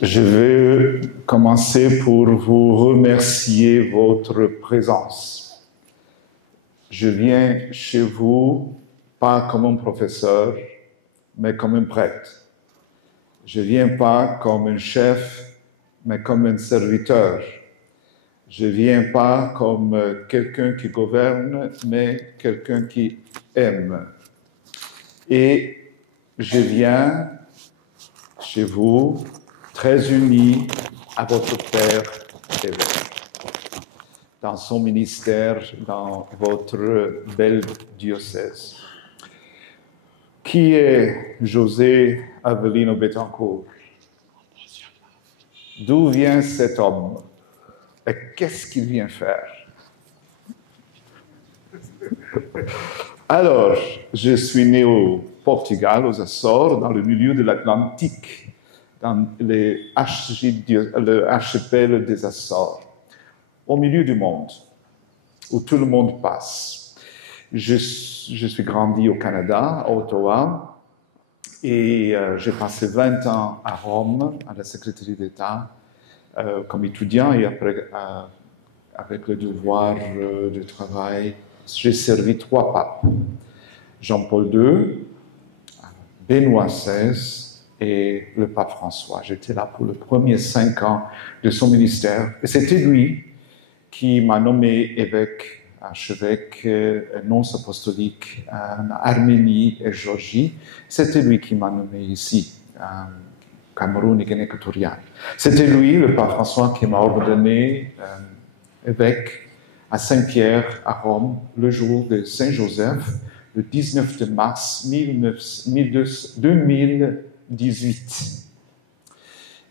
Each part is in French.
Je vais commencer pour vous remercier votre présence. Je viens chez vous pas comme un professeur, mais comme un prêtre. Je viens pas comme un chef, mais comme un serviteur. Je viens pas comme quelqu'un qui gouverne, mais quelqu'un qui aime. Et je viens chez vous très uni à votre Père évêque, dans son ministère, dans votre bel diocèse. Qui est José Avelino Betancourt? D'où vient cet homme? Et qu'est-ce qu'il vient faire? Alors, je suis né au Portugal, aux Açores, dans le milieu de l'Atlantique, dans l'archipel des Açores, au milieu du monde, où tout le monde passe. Je suis grandi au Canada, à Ottawa, et j'ai passé 20 ans à Rome, à la Secrétaire d'État, comme étudiant, et après, avec le devoir de travail, j'ai servi 3 papes. Jean-Paul II, Benoît XVI et le pape François. J'étais là pour les premiers 5 ans de son ministère. Et c'était lui qui m'a nommé évêque, archevêque, nonce apostolique en Arménie et Géorgie. C'était lui qui m'a nommé ici, Cameroun et Guinée équatoriale. C'était lui, le pape François, qui m'a ordonné évêque à Saint-Pierre, à Rome, le jour de Saint-Joseph, le 19 mars 2018.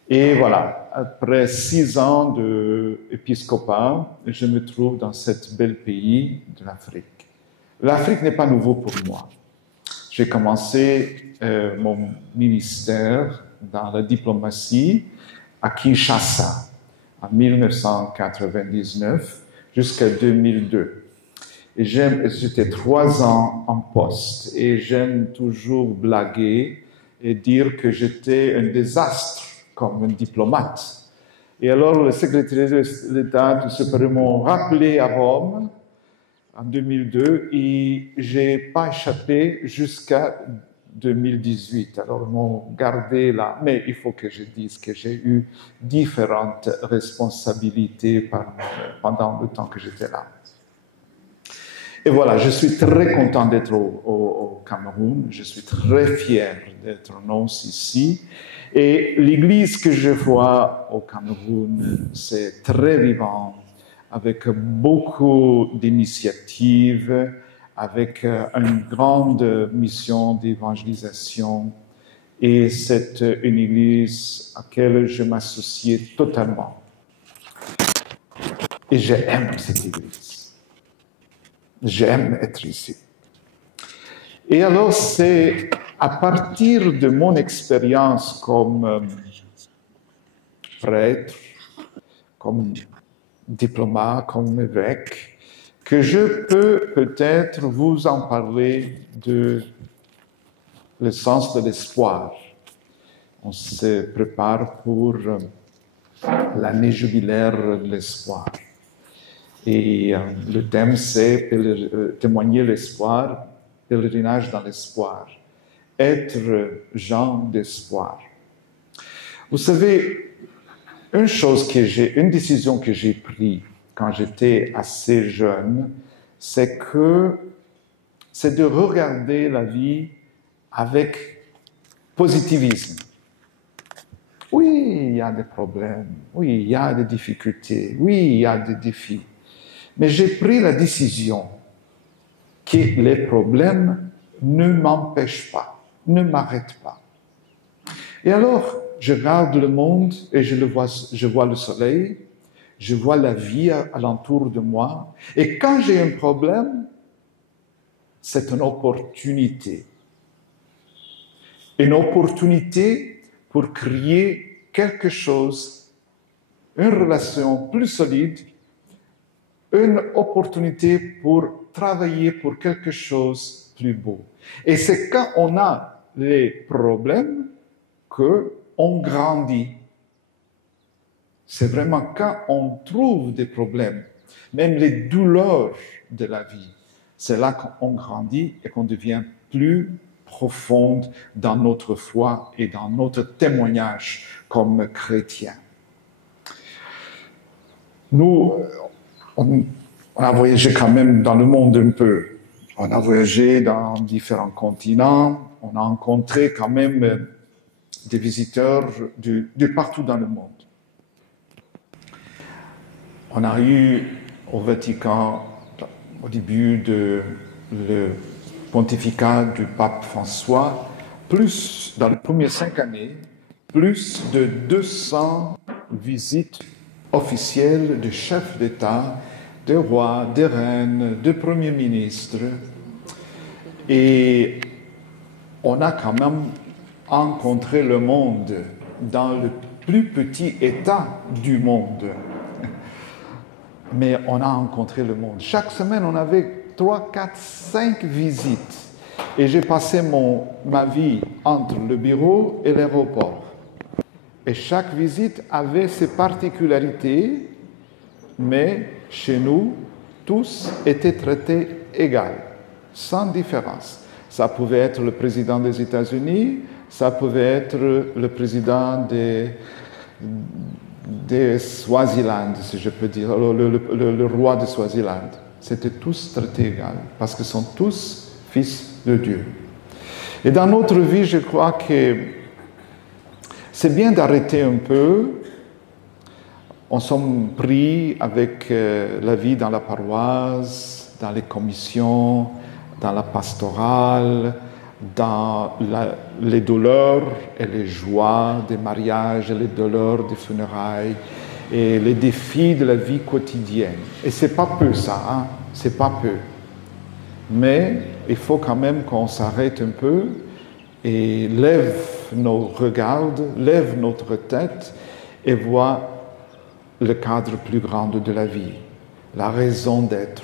Et voilà, après 6 ans d'épiscopat, je me trouve dans ce bel pays de l'Afrique. L'Afrique n'est pas nouveau pour moi. J'ai commencé mon ministère dans la diplomatie à Kinshasa en 1999 jusqu'à 2002. Et j'étais 3 ans en poste et j'aime toujours blaguer et dire que j'étais un désastre comme un diplomate. Et alors le secrétaire d'État m'ont rappelé à Rome en 2002 et je n'ai pas échappé jusqu'à 2018. Alors ils m'ont gardé là. Mais il faut que je dise que j'ai eu différentes responsabilités pendant le temps que j'étais là. Et voilà, je suis très content d'être au Cameroun. Je suis très fier d'être nonce ici. Et l'église que je vois au Cameroun, c'est très vivant, avec beaucoup d'initiatives, avec une grande mission d'évangélisation. Et c'est une église à laquelle je m'associe totalement. Et j'aime cette église. J'aime être ici. Et alors, c'est à partir de mon expérience comme prêtre, comme diplomate, comme évêque, que je peux peut-être vous en parler de le sens de l'espoir. On se prépare pour l'année jubilaire de l'espoir. Et le thème, c'est témoigner l'espoir, pèlerinage dans l'espoir, être gens d'espoir. Vous savez, une décision que j'ai prise quand j'étais assez jeune, c'est de regarder la vie avec positivisme. Oui, il y a des problèmes, oui, il y a des difficultés, oui, il y a des défis. Mais j'ai pris la décision que les problèmes ne m'empêchent pas, ne m'arrêtent pas. Et alors, je regarde le monde et je vois le soleil, je vois la vie alentour de moi. Et quand j'ai un problème, c'est une opportunité. Une opportunité pour créer quelque chose, une relation plus solide, une opportunité pour travailler pour quelque chose de plus beau. Et c'est quand on a les problèmes qu'on grandit. C'est vraiment quand on trouve des problèmes, même les douleurs de la vie, c'est là qu'on grandit et qu'on devient plus profonde dans notre foi et dans notre témoignage comme chrétiens. Nous, on a voyagé quand même dans le monde un peu. On a voyagé dans différents continents. On a rencontré quand même des visiteurs de partout dans le monde. On a eu au Vatican, au début de le pontificat du pape François, dans les premières 5 années, plus de 200 visites officielles de chefs d'État, de rois, de reines, de premiers ministres. Et on a quand même rencontré le monde dans le plus petit État du monde. Mais on a rencontré le monde. Chaque semaine, on avait 3, 4, 5 visites. Et j'ai passé ma vie entre le bureau et l'aéroport. Et chaque visite avait ses particularités, mais chez nous, tous étaient traités égaux, sans différence. Ça pouvait être le président des États-Unis, ça pouvait être le président des Swaziland, si je peux dire, le roi de Swaziland. C'était tous traités égaux, parce qu'ils sont tous fils de Dieu. Et dans notre vie, je crois que c'est bien d'arrêter un peu. On sommes pris avec la vie dans la paroisse, dans les commissions, dans la pastorale, dans les douleurs et les joies des mariages, et les douleurs des funérailles, et les défis de la vie quotidienne. Et c'est pas peu ça, hein? C'est pas peu. Mais il faut quand même qu'on s'arrête un peu et lève nos regards, lève notre tête et voit le cadre plus grand de la vie, la raison d'être,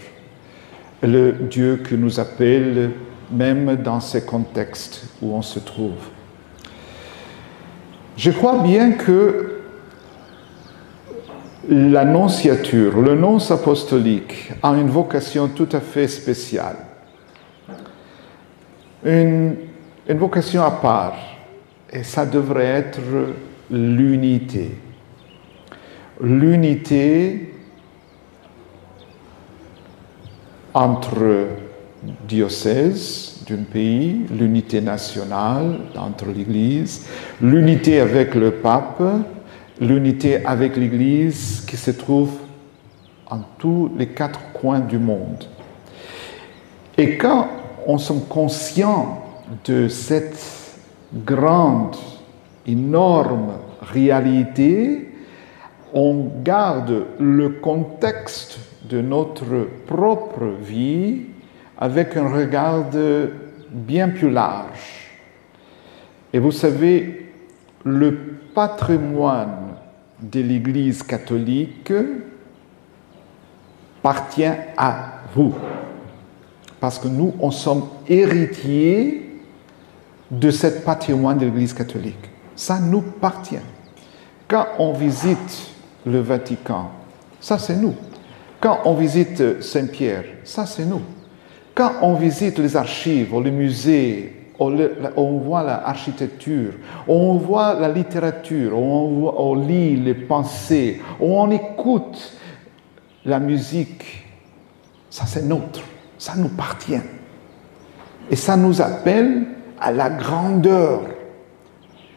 le Dieu qui nous appelle même dans ces contextes où on se trouve. Je crois bien que l'annonciature, le nonce apostolique, a une vocation tout à fait spéciale, une vocation à part, et ça devrait être l'unité. L'unité entre diocèses d'un pays, l'unité nationale entre l'Église, l'unité avec le pape, l'unité avec l'Église qui se trouve en tous les 4 coins du monde. Et quand on est conscient de cette grande, énorme réalité, on garde le contexte de notre propre vie avec un regard bien plus large. Et vous savez, le patrimoine de l'Église catholique appartient à vous. Parce que nous, on sommes héritiers de ce patrimoine de l'Église catholique. Ça nous appartient. Quand on visite le Vatican, ça c'est nous. Quand on visite Saint-Pierre, ça c'est nous. Quand on visite les archives, ou les musées, on voit l'architecture, on voit la littérature, on lit les pensées, on écoute la musique, ça c'est nôtre, ça nous appartient. Et ça nous appelle à la grandeur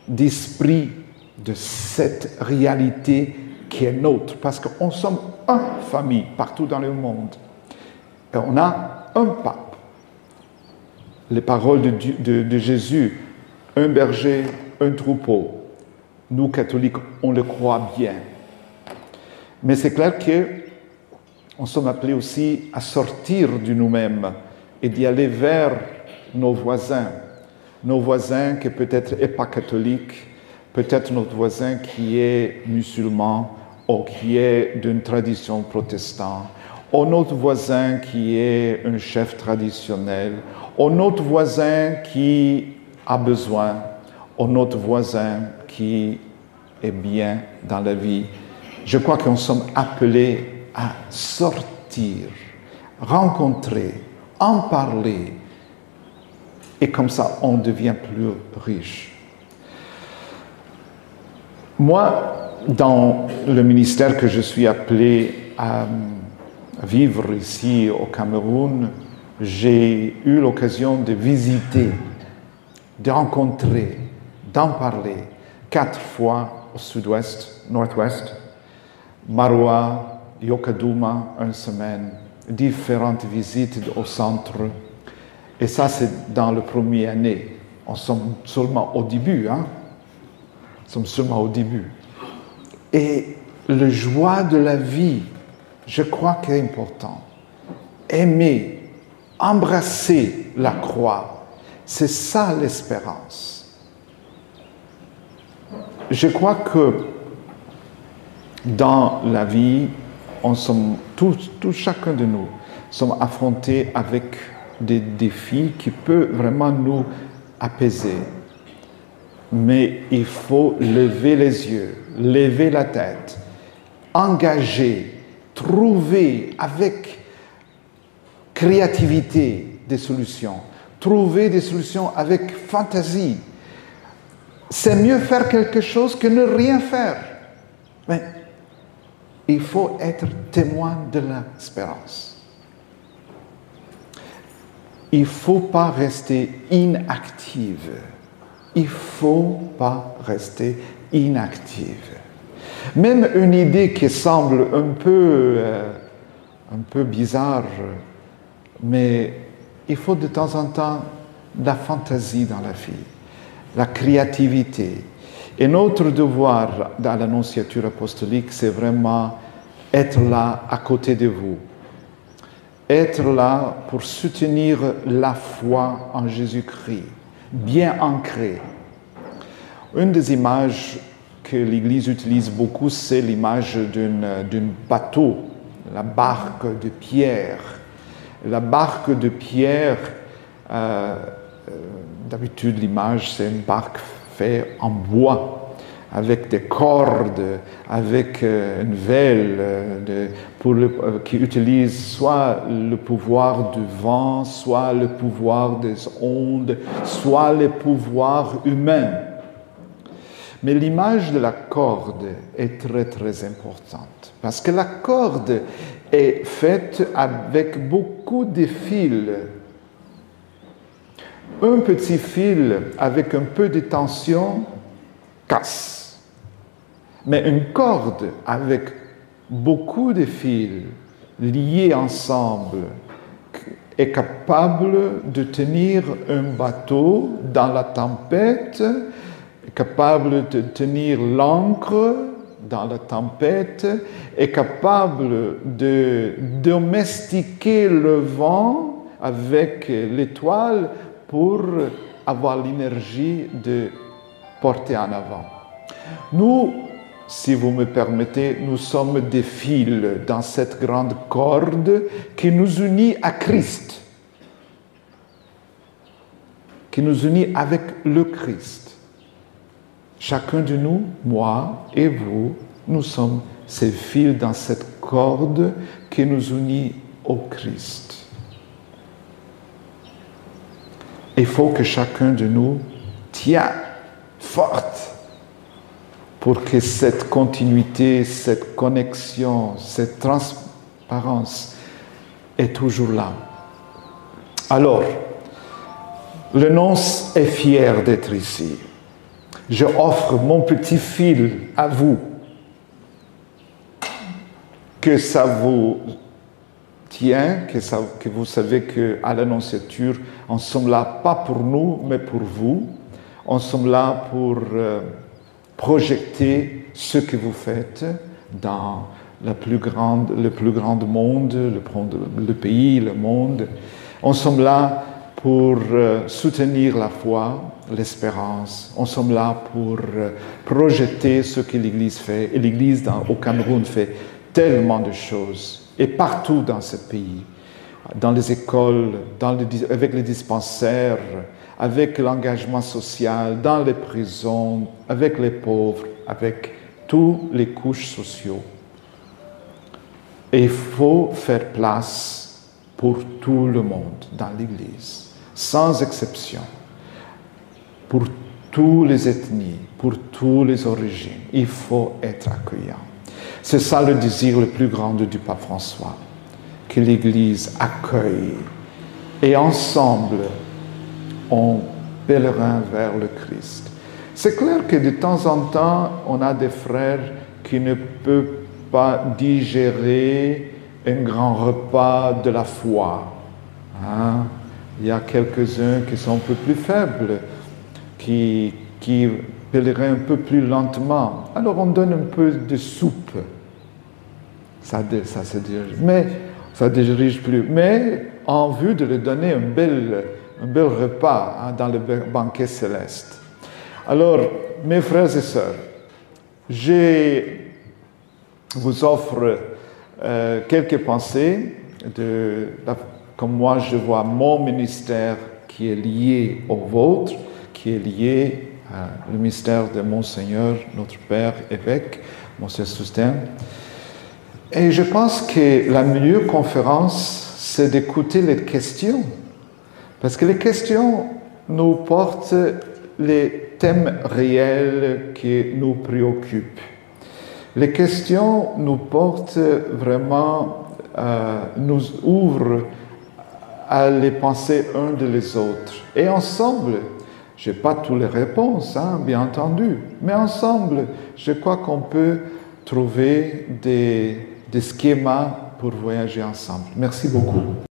d'esprit de cette réalité qui est nôtre, parce qu'on sommes une famille partout dans le monde. Et on a un pape. Les paroles de Jésus, un berger, un troupeau. Nous, catholiques, on le croit bien. Mais c'est clair que nous sommes appelés aussi à sortir de nous-mêmes et d'y aller vers nos voisins qui peut-être n'est pas catholique, peut-être notre voisin qui est musulman ou qui est d'une tradition protestante, ou notre voisin qui est un chef traditionnel, ou notre voisin qui a besoin, ou notre voisin qui est bien dans la vie Je crois qu'on sommes appelés à sortir, rencontrer, en parler, et comme ça, on devient plus riche. Moi, dans le ministère que je suis appelé à vivre ici au Cameroun, j'ai eu l'occasion de visiter, de rencontrer, d'en parler 4 fois au sud-ouest, nord-ouest, Maroua, Yokadouma, 1 semaine, différentes visites au centre. Et ça, c'est dans la première année. On sommes seulement au début, hein? Nous sommes seulement au début. Et la joie de la vie, je crois qu'est important. Aimer, embrasser la croix, c'est ça l'espérance. Je crois que dans la vie, chacun de nous sommes affrontés avec des défis qui peuvent vraiment nous apaiser. Mais il faut lever les yeux, lever la tête, engager, trouver avec créativité des solutions, trouver des solutions avec fantaisie. C'est mieux faire quelque chose que ne rien faire. Mais il faut être témoin de l'espérance. Il ne faut pas rester inactive. Il ne faut pas rester inactive. Même une idée qui semble un peu bizarre, mais il faut de temps en temps de la fantaisie dans la vie, la créativité. Et notre devoir dans l'annonciature apostolique, c'est vraiment être là à côté de vous. Être là pour soutenir la foi en Jésus-Christ, bien ancrée. Une des images que l'Église utilise beaucoup, c'est l'image d'un bateau, la barque de Pierre. La barque de Pierre, d'habitude l'image, c'est une barque faite en bois, avec des cordes, avec une velle qui utilise soit le pouvoir du vent, soit le pouvoir des ondes, soit le pouvoir humain. Mais l'image de la corde est très, très importante, parce que la corde est faite avec beaucoup de fils. Un petit fil avec un peu de tension casse. Mais une corde avec beaucoup de fils liés ensemble est capable de tenir un bateau dans la tempête, est capable de tenir l'ancre dans la tempête, est capable de domestiquer le vent avec l'étoile pour avoir l'énergie de porter en avant. Nous, si vous me permettez, nous sommes des fils dans cette grande corde qui nous unit à Christ, qui nous unit avec le Christ. Chacun de nous, moi et vous, nous sommes ces fils dans cette corde qui nous unit au Christ. Il faut que chacun de nous tienne forte pour que cette continuité, cette connexion, cette transparence est toujours là. Alors, le nonce est fier d'être ici. Je offre mon petit fil à vous. Que ça vous tient, que vous savez qu'à l'annonciature, on sommes là pas pour nous, mais pour vous. On sommes là pour projeter ce que vous faites dans le plus grand monde, le pays, le monde. On sommes là pour soutenir la foi, l'espérance. On sommes là pour projeter ce que l'Église fait. Et l'Église au Cameroun fait tellement de choses. Et partout dans ce pays, dans les écoles, avec les dispensaires, avec l'engagement social, dans les prisons, avec les pauvres, avec toutes les couches sociaux. Et il faut faire place pour tout le monde dans l'Église, sans exception, pour toutes les ethnies, pour toutes les origines. Il faut être accueillant. C'est ça le désir le plus grand du pape François, que l'Église accueille et ensemble, on pèlerin vers le Christ. C'est clair que de temps en temps, on a des frères qui ne peuvent pas digérer un grand repas de la foi. Hein? Il y a quelques-uns qui sont un peu plus faibles, qui pèlerinaient un peu plus lentement. Alors on donne un peu de soupe. Ça se dirige. Mais ça ne dirige plus. Mais en vue de leur donner un bel repas hein, dans le banquet céleste. Alors, mes frères et sœurs, je vous offre quelques pensées comme moi je vois mon ministère qui est lié au vôtre, qui est lié au ministère de Monseigneur, notre Père évêque, Monseigneur Soustin. Et je pense que la meilleure conférence, c'est d'écouter les questions. Parce que les questions nous portent les thèmes réels qui nous préoccupent. Les questions nous portent vraiment, nous ouvrent à les penser un de les autres. Et ensemble, je n'ai pas toutes les réponses, hein, bien entendu, mais ensemble, je crois qu'on peut trouver des schémas pour voyager ensemble. Merci beaucoup.